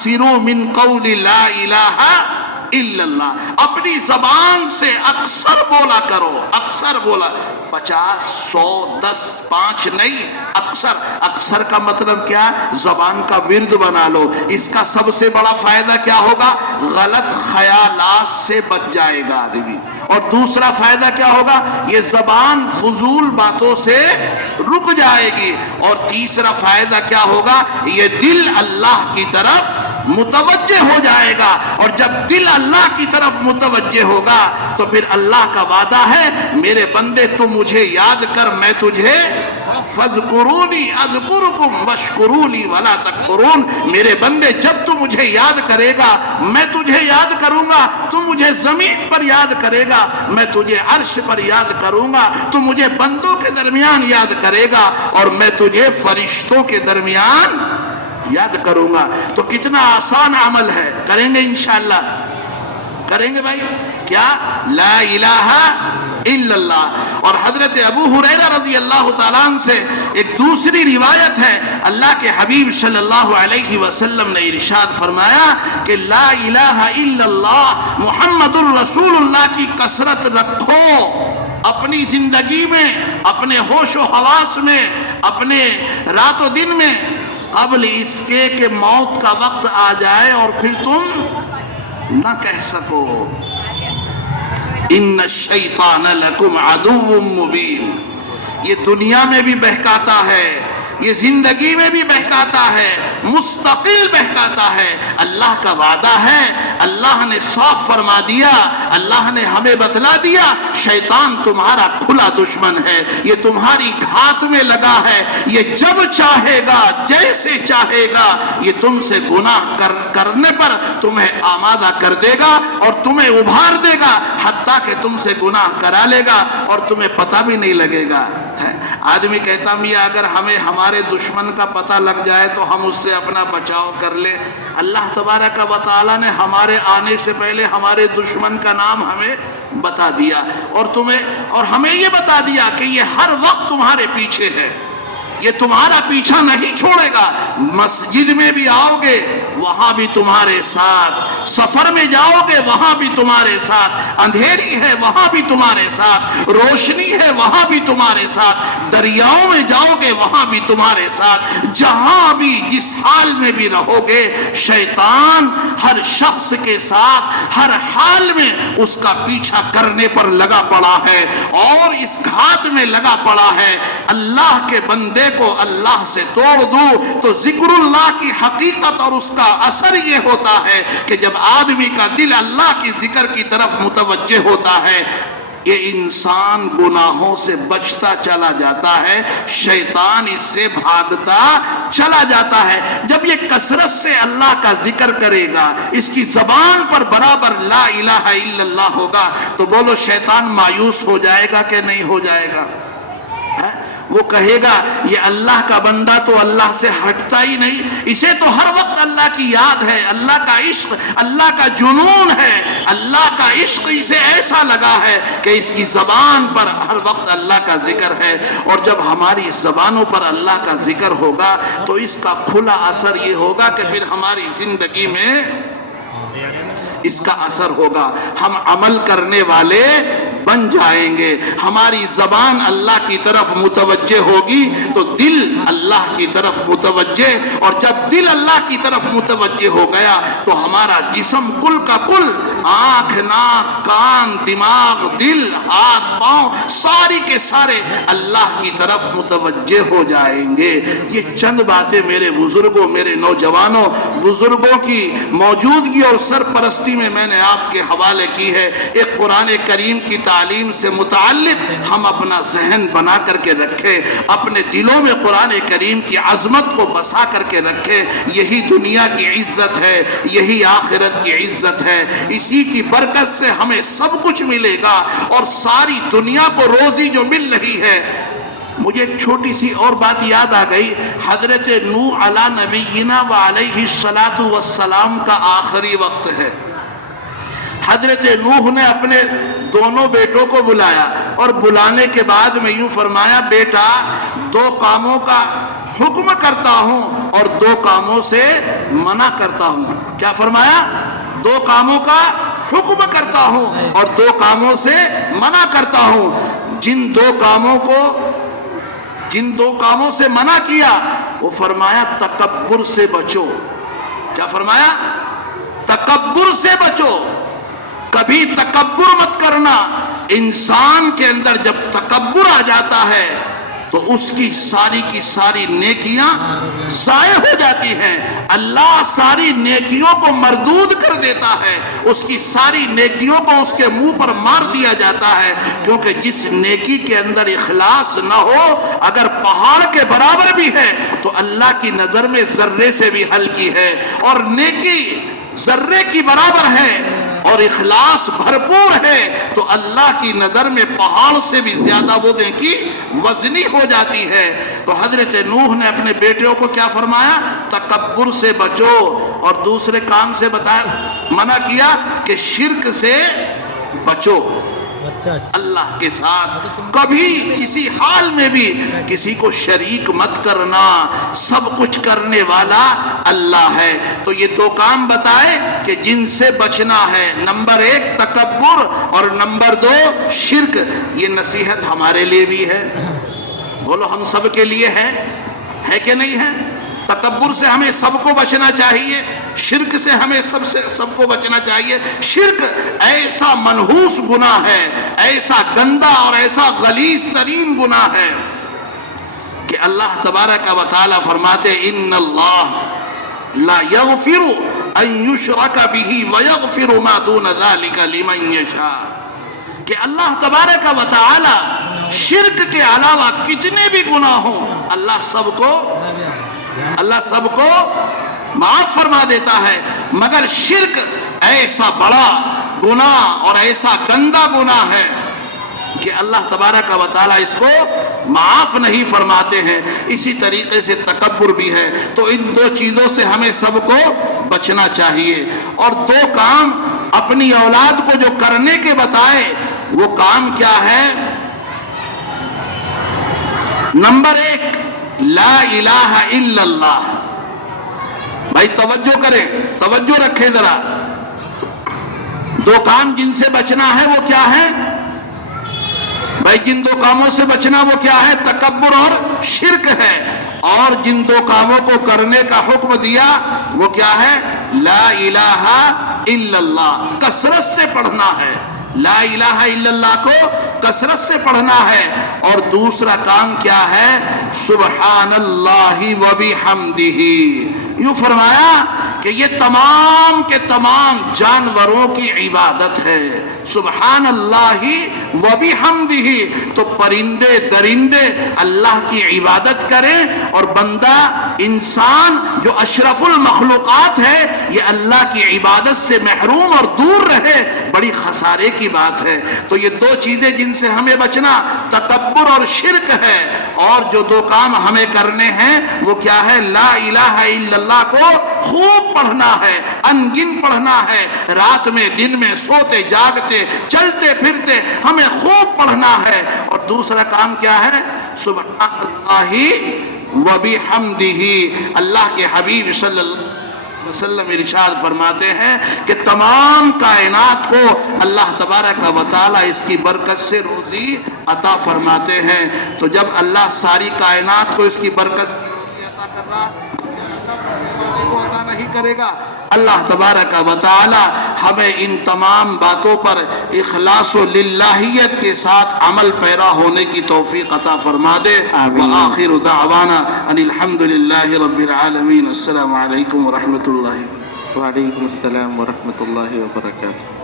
اکثروا من قول لا الہ الا اللہ، اپنی زبان سے اکثر بولا کرو، اکثر بولا، 50 100 10 5 نہیں، اکثر۔ اکثر کا مطلب کیا؟ زبان کا ورد بنا لو۔ اس کا سب سے بڑا فائدہ کیا ہوگا؟ غلط خیالات سے بچ جائے گا آدمی، اور دوسرا فائدہ کیا ہوگا؟ یہ زبان فضول باتوں سے رک جائے گی، اور تیسرا فائدہ کیا ہوگا؟ یہ دل اللہ کی طرف متوجہ ہو جائے گا، اور جب دل اللہ کی طرف متوجہ ہوگا تو پھر اللہ کا وعدہ ہے، میرے بندے تو مجھے یاد کر، میں تجھے فَاذْكُرُونِي أَذْكُرُكُمْ وَاشْكُرُوا لِي وَلَا تَكْفُرُونَ، میرے بندے جب تو مجھے یاد کرے گا میں تجھے یاد کروں گا، تو مجھے زمین پر یاد کرے گا میں تجھے عرش پر یاد کروں گا، تو مجھے بندوں کے درمیان یاد کرے گا اور میں تجھے فرشتوں کے درمیان یاد کروں گا۔ تو کتنا آسان عمل ہے، کریں گے انشاءاللہ، کریں گے بھائی، کیا؟ لا الہ الا اللہ۔ اور حضرت ابو ہریرہ رضی اللہ تعالیٰ عنہ سے ایک دوسری روایت ہے، اللہ کے حبیب صلی اللہ علیہ وسلم نے ارشاد فرمایا کہ لا الہ الا اللہ محمد الرسول اللہ کی کثرت رکھو اپنی زندگی میں، اپنے ہوش و حواس میں، اپنے رات و دن میں، قبل اس کے کہ موت کا وقت آ جائے اور پھر تم نہ کہہ سکو ان الشیطان لکم عدو مبین۔ یہ دنیا میں بھی بہکاتا ہے، یہ زندگی میں بھی بہکاتا ہے، مستقل بہکاتا ہے۔ اللہ کا وعدہ ہے، اللہ نے صاف فرما دیا، اللہ نے ہمیں بتلا دیا، شیطان تمہارا کھلا دشمن ہے، یہ تمہاری گھات میں لگا ہے، یہ جب چاہے گا جیسے چاہے گا یہ تم سے گناہ کرنے پر تمہیں آمادہ کر دے گا اور تمہیں ابھار دے گا، حتیٰ کہ تم سے گناہ کرا لے گا اور تمہیں پتہ بھی نہیں لگے گا۔ آدمی کہتا میاں اگر ہمیں ہمارے دشمن کا پتہ لگ جائے تو ہم اس سے اپنا بچاؤ کر لیں۔ اللہ تبارک و تعالیٰ نے ہمارے آنے سے پہلے ہمارے دشمن کا نام ہمیں بتا دیا، اور ہمیں یہ بتا دیا کہ یہ ہر وقت تمہارے پیچھے ہے، یہ تمہارا پیچھا نہیں چھوڑے گا۔ مسجد میں بھی آؤ گے وہاں بھی تمہارے ساتھ، سفر میں جاؤ گے وہاں بھی تمہارے ساتھ، اندھیری ہے وہاں بھی تمہارے ساتھ، روشنی ہے وہاں بھی تمہارے ساتھ، دریاؤں میں جاؤ گے وہاں بھی تمہارے ساتھ، جہاں بھی جس حال میں بھی رہو گے شیطان ہر شخص کے ساتھ ہر حال میں اس کا پیچھا کرنے پر لگا پڑا ہے اور اس گھات میں لگا پڑا ہے۔ اللہ کے بندے کو اللہ سے توڑ دو تو ذکر اللہ کی حقیقت اور اس کا اثر یہ ہوتا ہے کہ جب آدمی کا دل اللہ کی ذکر کی طرف متوجہ ہوتا ہے یہ انسان گناہوں سے بچتا چلا جاتا ہے، شیطان اس سے بھاگتا چلا جاتا ہے۔ جب یہ کثرت سے اللہ کا ذکر کرے گا، اس کی زبان پر برابر لا الہ الا اللہ ہوگا تو بولو شیطان مایوس ہو جائے گا کہ نہیں ہو جائے گا؟ وہ کہے گا یہ اللہ کا بندہ تو اللہ سے ہٹتا ہی نہیں، اسے تو ہر وقت اللہ کی یاد ہے، اللہ کا عشق، اللہ کا جنون ہے، اللہ کا عشق اسے ایسا لگا ہے کہ اس کی زبان پر ہر وقت اللہ کا ذکر ہے۔ اور جب ہماری زبانوں پر اللہ کا ذکر ہوگا تو اس کا کھلا اثر یہ ہوگا کہ پھر ہماری زندگی میں اس کا اثر ہوگا، ہم عمل کرنے والے بن جائیں گے۔ ہماری زبان اللہ کی طرف متوجہ ہوگی تو دل اللہ کی طرف متوجہ، اور جب دل اللہ کی طرف متوجہ ہو گیا تو ہمارا جسم کل کا کل، آنکھ ناک کان دماغ دل ہاتھ پاؤں ساری کے سارے اللہ کی طرف متوجہ ہو جائیں گے۔ یہ چند باتیں میرے بزرگوں، میرے نوجوانوں، بزرگوں کی موجودگی اور سرپرستی میں میں نے آپ کے حوالے کی ہے۔ ایک قرآن کریم کی تعلیم سے متعلق ہم اپنا ذہن بنا کر کے رکھیں، اپنے دلوں میں قرآن کریم کی عظمت کو بسا کر کے رکھیں۔ یہی دنیا کی عزت ہے، یہی آخرت کی عزت ہے، اسی کی برکت سے ہمیں سب کچھ ملے گا، اور ساری دنیا کو روزی جو مل رہی ہے۔ مجھے ایک چھوٹی سی اور بات یاد آ گئی، حضرت نوح علی نبینا و علیہ الصلاۃ والسلام کا آخری وقت ہے۔ حضرت نوح نے اپنے دونوں بیٹوں کو بلایا اور بلانے کے بعد میں یوں فرمایا بیٹا دو کاموں کا حکم کرتا ہوں اور دو کاموں سے منع کرتا ہوں. کیا فرمایا؟ دو کاموں کا حکم کرتا ہوں اور دو کاموں سے منع کرتا ہوں. جن دو کاموں سے منع کیا وہ فرمایا تکبر سے بچو. کیا فرمایا؟ تکبر سے بچو. کبھی تکبر مت کرنا. انسان کے اندر جب تکبر آ جاتا ہے تو اس کی ساری نیکیاں ضائع ہو جاتی ہیں. اللہ ساری نیکیوں کو مردود کر دیتا ہے. اس کی ساری نیکیوں کو اس کے منہ پر مار دیا جاتا ہے. کیونکہ جس نیکی کے اندر اخلاص نہ ہو اگر پہاڑ کے برابر بھی ہے تو اللہ کی نظر میں ذرے سے بھی ہلکی ہے. اور نیکی ذرے کی برابر ہے اور اخلاص بھرپور ہے تو اللہ کی نظر میں پہاڑ سے بھی زیادہ وہ نیکی وزنی ہو جاتی ہے. تو حضرت نوح نے اپنے بیٹوں کو کیا فرمایا؟ تکبر سے بچو. اور دوسرے کام سے منع کیا کہ شرک سے بچو. اللہ کے ساتھ کبھی کسی حال میں بھی کسی کو شریک مت کرنا. سب کچھ کرنے والا اللہ ہے. تو یہ دو کام بتائے کہ جن سے بچنا ہے. نمبر 1 تکبر اور نمبر 2 شرک. یہ نصیحت ہمارے لیے بھی ہے. بولو ہم سب کے لیے ہے کہ نہیں ہے؟ تکبر سے ہمیں سب کو بچنا چاہیے. شرک سے ہمیں سب کو بچنا چاہیے. شرک ایسا منحوس گناہ ہے, ایسا گندا اور ایسا غلیظ ترین گناہ ہے کہ اللہ تبارک و تعالی فرماتے ان اللہ لا یغفر ان یشرک به ویغفر ما دون ذلک لمن یشاء. کہ اللہ تبارک و تعالی شرک کے علاوہ کتنے بھی گناہ ہوں اللہ سب کو معاف فرما دیتا ہے. مگر شرک ایسا بڑا گناہ اور ایسا گندا گناہ ہے کہ اللہ تبارک و تعالی اس کو معاف نہیں فرماتے ہیں. اسی طریقے سے تکبر بھی ہے. تو ان دو چیزوں سے ہمیں سب کو بچنا چاہیے. اور دو کام اپنی اولاد کو جو کرنے کے بتائے وہ کام کیا ہے؟ نمبر 1 لا الہ الا اللہ. بھائی توجہ کریں, توجہ رکھیں ذرا. دو کام جن سے بچنا ہے وہ کیا ہے بھائی؟ جن دو کاموں سے بچنا وہ کیا ہے؟ تکبر اور شرک ہے. اور جن دو کاموں کو کرنے کا حکم دیا وہ کیا ہے؟ لا الہ الا اللہ. کثرت سے پڑھنا ہے. لا الہ الا اللہ کو کثرت سے پڑھنا ہے. اور دوسرا کام کیا ہے؟ سبحان اللہ و بحمدہ. یوں فرمایا کہ یہ تمام کے تمام جانوروں کی عبادت ہے. سبحان اللہ و بحمدہ. تو پرندے درندے اللہ کی عبادت کریں اور بندہ انسان جو اشرف المخلوقات ہے یہ اللہ کی عبادت سے محروم اور دور رہے. بڑی خسارے کی بات ہے. تو یہ دو چیزیں جن سے ہمیں بچنا تکبر اور شرک ہے. اور جو دو کام ہمیں کرنے ہیں وہ کیا ہے؟ لا الہ الا اللہ کو خوب پڑھنا ہے, انگن پڑھنا ہے. رات میں دن میں سوتے جاگتے چلتے پھرتے ہمیں خوب پڑھنا ہے. اور دوسرا کام کیا ہے؟ سبحان اللہ و بحمدہ. اللہ کے حبیب صلی اللہ علیہ وسلم ارشاد فرماتے ہیں کہ تمام کائنات کو اللہ تبارک و تعالی اس کی برکت سے روزی عطا فرماتے ہیں. تو جب اللہ ساری کائنات کو اس کی برکت سے روزی عطا کر رہا کو عطا نہیں کرے گا. اللہ تبارک و تعالی ہمیں ان تمام باتوں پر اخلاص و للہیت کے ساتھ عمل پیرا ہونے کی توفیق عطا فرما دے. وآخر دعوانا ان الحمدللہ رب العالمین. السلام علیکم ورحمۃ اللہ. وعلیکم السلام ورحمۃ اللہ وبرکاتہ.